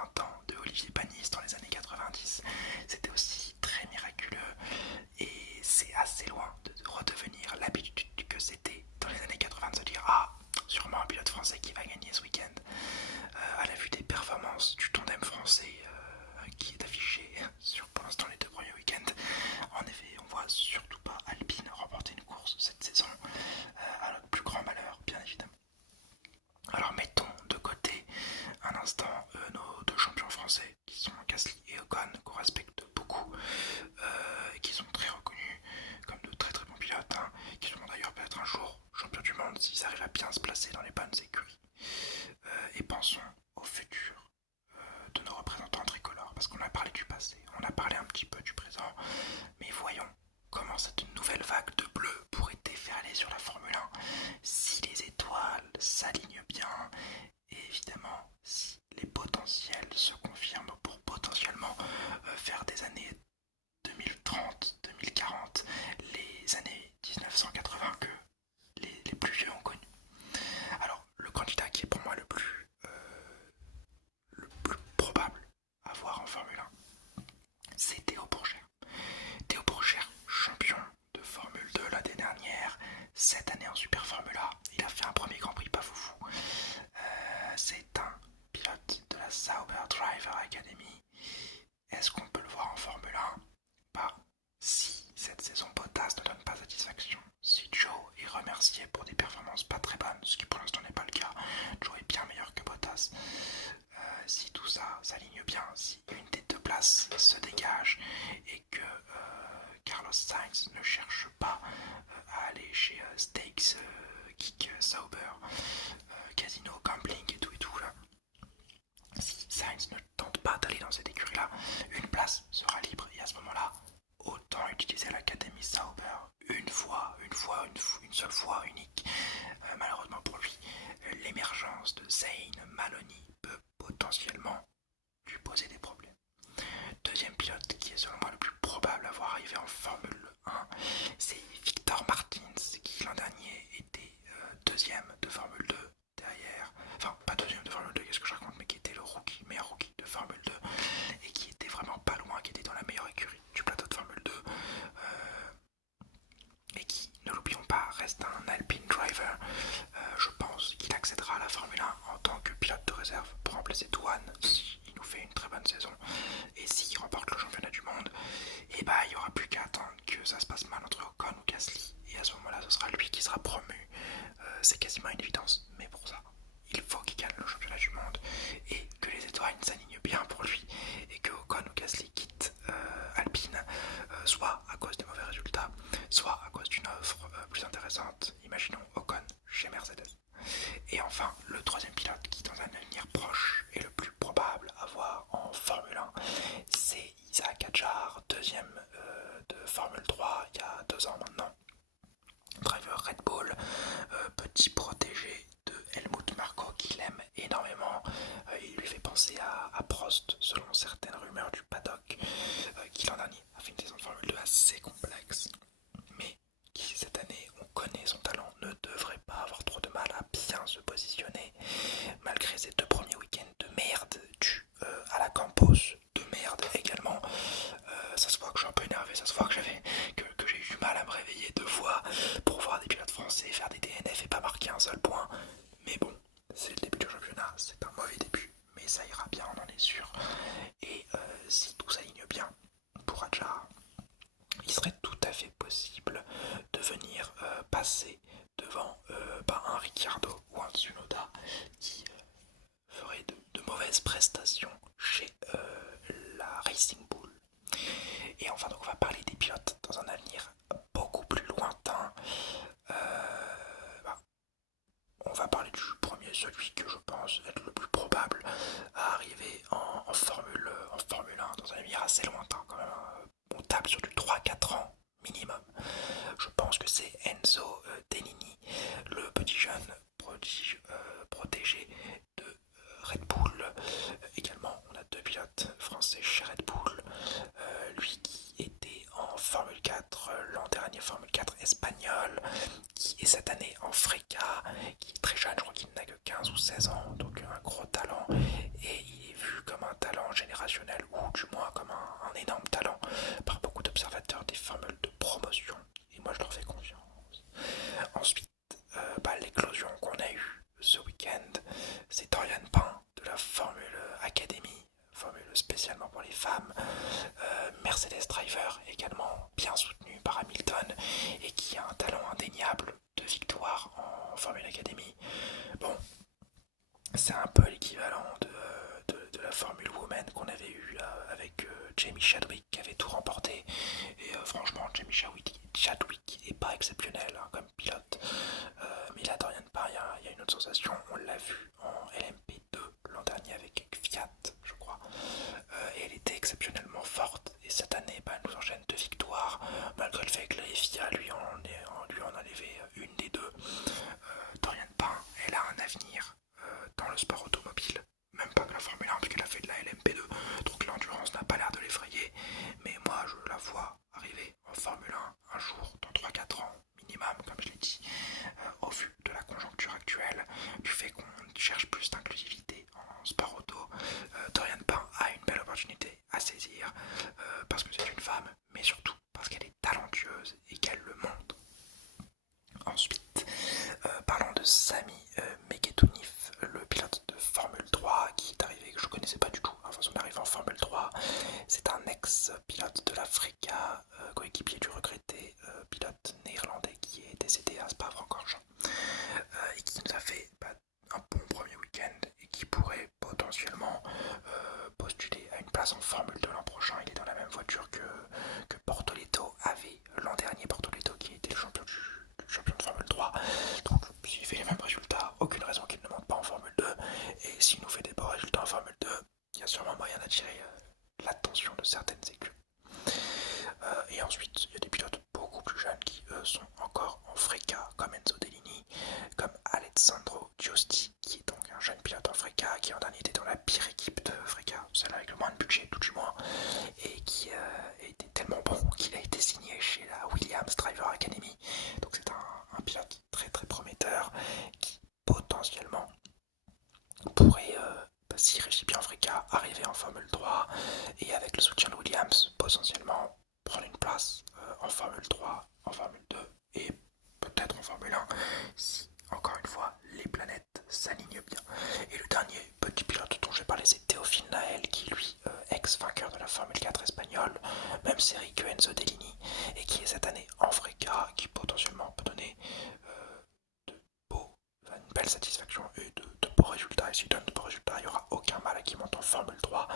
20 ans de Olivier Panis dans les années 90, c'était aussi très miraculeux et c'est assez loin de redevenir l'habitude que c'était dans les années 80 de se dire ah, sûrement un pilote français qui va gagner ce week-end. À la vue des performances du tandem français qui est affiché sur pour l'instant les deux premiers week-ends, en effet, on voit surtout pas Alpine remporter une course cette saison, à notre plus grand malheur, bien évidemment. Alors mettons de côté un instant nos deux champions français qui sont Gasly et Ocon, qu'on respecte beaucoup et qui sont très reconnus comme de très très bons pilotes, hein, qui seront d'ailleurs peut-être un jour champions du monde s'ils arrivent à bien se placer dans les bonnes écuries. Et pensons au futur de nos représentants tricolores, parce qu'on a parlé du passé, on a parlé un petit peu du présent, mais voyons comment cette nouvelle vague de bleu pourrait déferler sur la Formule 1 si les étoiles s'alignent bien et évidemment si les potentiels se confirment pour potentiellement faire des années 2030, 2040, les années 1980 que les plus vieux ont connu. Alors le candidat qui est pour moi le plus probable à voir en Formule 1, c'est Théo Pourchaire. Théo Pourchaire, champion de Formule 2 l'année dernière, cette année en Super Formula, il a fait un premier Grand Prix pas foufou. C'est un pilote de la Sauber Driver Academy. Est-ce qu'on peut le voir en Formule 1? Pas si cette saison Bottas ne donne pas satisfaction. Si Joe est remercié pour des performances pas très bonnes, ce qui pour l'instant n'est pas le cas, Joe est bien meilleur que Bottas. Si tout ça s'aligne bien, si une des deux places se dégage et que Carlos Sainz ne cherche pas à aller chez Stakes, Kick, Sauber, Casino, Gambling et tout là, si Sainz ne tente pas d'aller dans cette écurie là, une place sera libre et à ce moment là, autant utiliser l'Académie Sauber une seule fois, unique. Malheureusement pour lui, l'émergence de Zayn Maloney peut potentiellement lui poser des problèmes. Deuxième pilote qui est selon moi le plus probable à voir arriver en Formule 1, c'est Victor Martins, qui l'an dernier était deuxième de Formule 2 derrière, enfin pas deuxième de Formule 2, qu'est-ce que je raconte, mais qui était le meilleur rookie de Formule 2 et qui était vraiment pas loin, qui était dans la meilleure écurie du plateau de Formule 2 et qui, ne l'oublions pas, reste un Alpine driver. Je pense qu'il accédera à la Formule 1 en tant que pilote de réserve pour remplacer Douane s'il nous fait une très bonne saison et s'il remporte le championnat du monde. Et bah il n'y aura plus qu'à attendre que ça se passe mal entre Ocon ou Gasly et à ce moment-là ce sera lui qui sera promu. C'est quasiment une évidence, mais pour ça il faut qu'il gagne le championnat du monde et que les étoiles s'alignent bien pour lui et que Ocon ou Gasly quitte Alpine, soit à cause des mauvais résultats, soit à cause d'une offre plus intéressante. Imaginons Ocon chez Mercedes. Et enfin, le troisième pilote qui dans un avenir proche est le plus probable à voir en Formule 1, c'est Isaac Hadjar, deuxième de Formule 3 il y a 2 ans maintenant. Driver Red Bull, petit protégé de Helmut Marko qu'il aime énormément. Il lui fait penser à Prost selon certaines rumeurs du paddock, qui l'an dernier a fait une saison de Formule 2 assez complexe, mais qui cette année, on connaît son talent, ne devrait pas avoir trop de mal à bien se positionner, malgré ses 2 premiers week-ends de merde dus à la Campos, de merde également. Ça se voit que je suis un peu énervé, ça se voit que j'ai eu du mal à me réveiller 2 fois pour voir des pilotes français faire des DNF et pas marquer un seul point. Mais bon, c'est le début du championnat, c'est un mauvais début, mais ça ira bien, on en est sûr. Et si tout s'aligne bien pour Hadjar, il serait tout à fait possible de venir passer devant un Ricciardo ou un Tsunoda qui ferait de mauvaises prestations chez la Racing Bull. Et enfin, donc on va parler des pilotes dans un avenir beaucoup plus lointain. Bah, on va parler du premier, celui que je pense être le plus probable à arriver en Formule 1 dans un avenir assez lointain quand même. On table sur du 3-4 ans minimum. Je pense que c'est Enzo Denini, le petit jeune prodige, protégé de Red Bull, également générationnel, ou du moins comme un énorme talent par beaucoup d'observateurs des formules de promotion, et moi je leur fais confiance. Ensuite, l'éclosion qu'on a eue ce week-end, c'est Dorian Pain de la Formule Academy, formule spécialement pour les femmes, Mercedes Driver également bien soutenu par Hamilton et qui a un talent indéniable de victoire en Formule Academy. Bon, c'est un peu l'équivalent de la Formule Woman qu'on avait eu avec Jamie Chadwick qui avait tout remporté. Et franchement, Jamie Chadwick est pas exceptionnel hein, comme pilote. Mais là, Dorian Pain, il y a une autre sensation. On l'a vu en LMP2 l'an dernier avec Fiat, je crois. Et elle était exceptionnellement forte. Et cette année, elle nous enchaîne 2 victoires, malgré le fait que la FIA lui en avait une des deux. Dorian Pain, elle a un avenir dans le sport automobile, même pas que la Formule 1 puisqu'elle a fait de la LMP2, donc l'endurance n'a pas l'air de l'effrayer, mais moi je la vois arriver en Formule 1 un jour, dans 3-4 ans minimum, comme je l'ai dit, au vu de la conjoncture actuelle, du fait qu'on cherche plus d'inclusivité en sport auto. Dorian Pain a une belle opportunité à saisir, parce que c'est une femme, mais surtout parce qu'elle est talentueuse et qu'elle le montre. Ensuite, parlons de Sami Meketounif, le pilote de Formule 3 qui est arrivé, que je ne connaissais pas du tout avant son arrivée en Formule 3. C'est un ex-pilote de l'Africa, coéquipier du regretté pilote néerlandais qui est décédé à Spa-Francorchamps et qui nous a fait un bon premier week-end et qui pourrait potentiellement postuler à une place en Formule 2 l'an prochain. Il est dans la même voiture que Bortoleto avait l'an dernier, Bortoleto qui était le champion de Formule 3. Donc s'il fait les mêmes résultats, aucune raison qu'il ne monte pas en Formule 2. Et s'il nous fait des bons résultats en Formule 2, il y a sûrement moyen d'attirer l'attention de certaines écuries. Et ensuite, il y a des pilotes beaucoup plus jeunes qui, eux, sont encore en Freca, comme Enzo Dellini, comme Alessandro Giusti, qui est donc un jeune pilote en Freca, qui en dernier était dans la pire équipe de Freca, celle avec le moins de budget, tout du moins, et qui était tellement bon qu'il a été signé chez la Williams Driver Academy. Donc c'est un pilote très très prometteur, qui potentiellement pourrait, s'il réussit bien en Freca, arriver en Formule 3, et avec le soutien de Williams, potentiellement prendre une place en Formule 3, en Formule 2 et peut-être en Formule 1 si, encore une fois, les planètes s'alignent bien. Et le dernier petit pilote dont je vais parler, c'est Théophile Nael, qui lui, ex-vainqueur de la Formule 4 espagnole, même série que Enzo Dellini, et qui est cette année en Freca, qui potentiellement peut donner une belle satisfaction et de beaux résultats. Et s'il donne de beaux résultats, il n'y aura aucun mal à qui monte en Formule 3,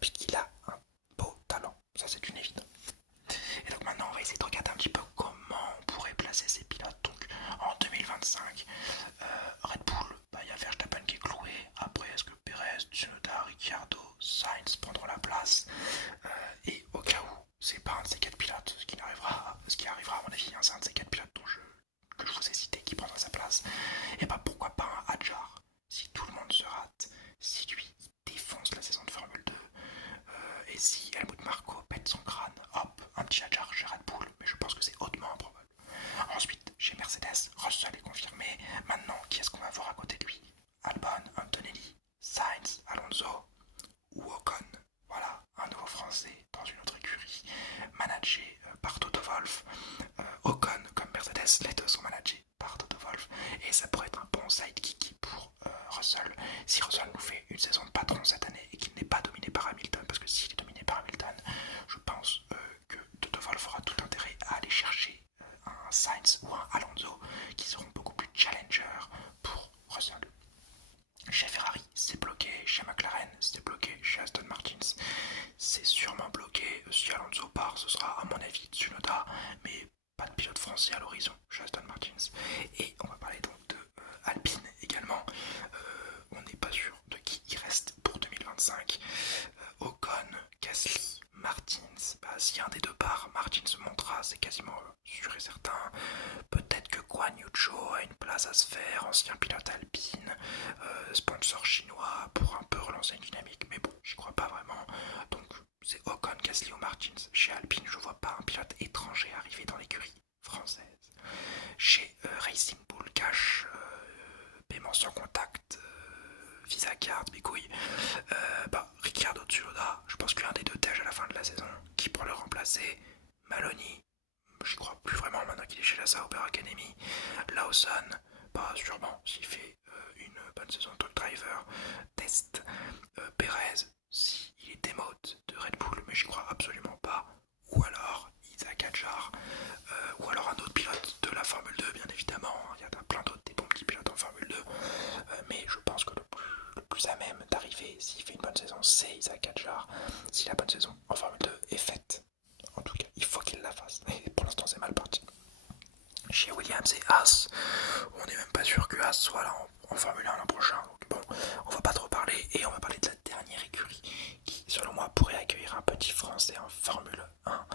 puisqu'il a un beau talent. Ça, c'est une évidence. Et donc maintenant, on va essayer de regarder un petit peu comment on pourrait placer ces pilotes. Donc en 2025, Red Bull, il y a Verstappen qui est cloué. Après, est-ce que Perez, Tsunoda, Ricciardo, Sainz prendront la place et au cas où, c'est pas un de ces 4 pilotes, ce qui arrivera à mon avis, c'est un de ces 4 pilotes que je vous ai cité qui prendra sa place. Et pourquoi pas un Hadjar, si tout le monde se rate, si lui défonce la saison de Formule 2, et si Helmut Marko pète son crâne, hop, un petit Hadjar chez Red Bull, mais je pense que c'est hautement improbable. Ensuite, chez Mercedes, Russell est confirmé. Maintenant, qui est-ce qu'on va voir à côté de lui? Albon, Antonelli, Sainz, Alonso ou Ocon. Voilà, un nouveau français dans une autre écurie, managé par Toto Wolff. Ocon, comme Mercedes, les deux sont managés par Toto Wolff. Et ça pourrait être un bon sidekick pour Russell. Si Russell nous fait une saison de patron cette année et qu'il n'est pas dominé par Hamilton, parce que s'il est dominé par Hamilton, je pense que Toto Wolff aura tout intérêt à aller chercher un Sainz ou un Alonso qui seront beaucoup plus challengers pour Russell. Chez Ferrari, c'est bloqué. Chez McLaren, c'est bloqué. Chez Aston Martin, c'est sûrement bloqué. Si Alonso part, ce sera à mon avis Tsunoda, mais pas de pilote français à l'horizon chez Aston Martin. Et on va parler donc de Alpine également. On n'est pas sûr de qui il reste pour 2025. Ocon, Gasly, Martins. Si un des deux part, Martins se montera, c'est quasiment sûr et certain. Peut-être que Guan Yu Zhou a une place à se faire, ancien pilote Alpine, sponsor chinois pour un peu relancer une dynamique, mais bon, j'y crois pas vraiment. Donc c'est Ocon, Gasly ou Martins. Chez Alpine, je vois pas un pilote étranger arriver dans l'écurie française. Chez Racing Bull Cash, paiement sans contact, Visa Card, mes couilles, Ricciardo Tsunoda, passer. Maloney, j'y crois plus vraiment maintenant qu'il est chez la Sauber Academy. Lawson, pas sûrement s'il fait une bonne saison de truck driver. Test. Perez, s'il est démote de Red Bull, mais j'y crois absolument pas. Ou alors Isaac Hadjar, ou alors un autre pilote de la Formule 2, bien évidemment. Il y a plein d'autres des bons petits pilotes en Formule 2, mais je pense que le plus à même d'arriver, s'il fait une bonne saison, c'est Isaac Hadjar. Si la bonne saison en Formule 2 est faite, en tout cas, il faut qu'il la fasse. Et pour l'instant, c'est mal parti. Chez Williams et Haas, on n'est même pas sûr que Haas soit là en Formule 1 l'an prochain. Donc bon, on va pas trop parler et on va parler de la dernière écurie qui, selon moi, pourrait accueillir un petit Français en Formule 1.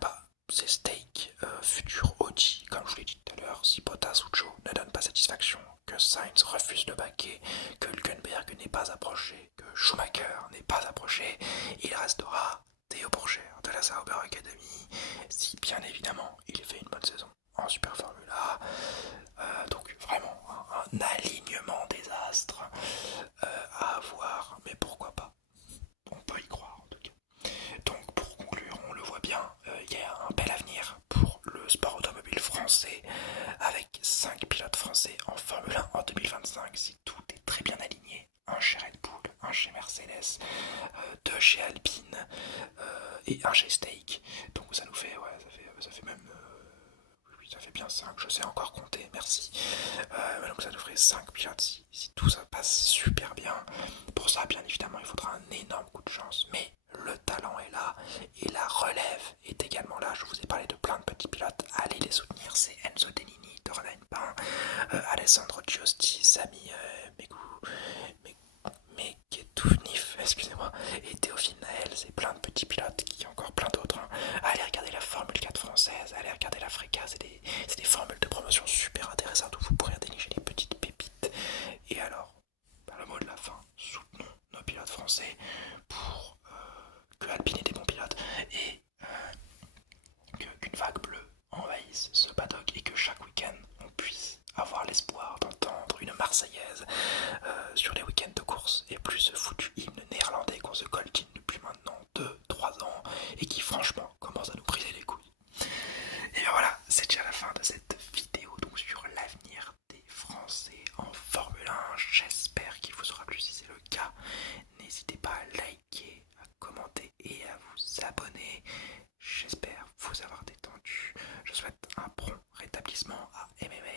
Bah, c'est Stake, futur Audi, comme je vous l'ai dit tout à l'heure. Si Bottas ou Joe ne donnent pas satisfaction, que Sainz refuse le baquet, que Hülkenberg n'est pas approché, que Schumacher n'est pas approché, il restera Théo Pourchaire de la Sauber Academy, si bien évidemment il fait une bonne saison en Super Formula. Donc vraiment un alignement des astres à avoir, mais pourquoi pas, on peut y croire en tout cas. Donc pour conclure, on le voit bien, il y a un bel avenir pour le sport automobile français avec 5 pilotes français en Formule 1 en 2025 si tout est très bien aligné. Un chez Red Bull, un chez Mercedes, deux chez Alpine et un chez Stake. Donc ça nous fait, ouais, ça fait même ça fait bien 5, je sais encore compter, merci. Donc ça nous ferait 5 pilotes si tout ça passe super bien. Pour ça, bien évidemment, il faudra un énorme coup de chance, mais le talent est là et la relève est également là. Je vous ai parlé de plein de petits pilotes, allez les soutenir, c'est Enzo Denini, Dornain Pain, Alessandro Giosti, Sami Meketounif, excusez-moi, et Théophile Naël, c'est plein de petits pilotes, qui encore plein d'autres. Hein. Allez regarder la Formule 4 française, allez regarder la Freca, c'est des formules de promotion super intéressantes où vous pourrez dénicher des petites pépites. Et alors, par le mot de la fin, soutenons nos pilotes français pour que Alpine ait des bons pilotes et qu'une vague bleue envahisse ce paddock et que chaque week-end on puisse avoir l'espoir d'entendre une Marseillaise sur les week-ends de course et plus ce foutu hymne néerlandais qu'on se coltine depuis maintenant 2-3 ans et qui franchement commence à nous briser les couilles. Et bien voilà, c'est déjà la fin de cette vidéo donc sur l'avenir des Français en Formule 1. J'espère qu'il vous aura plu. Si c'est le cas, n'hésitez pas à liker, à commenter et à vous abonner. J'espère vous avoir détendu. Je souhaite un prompt rétablissement à MMA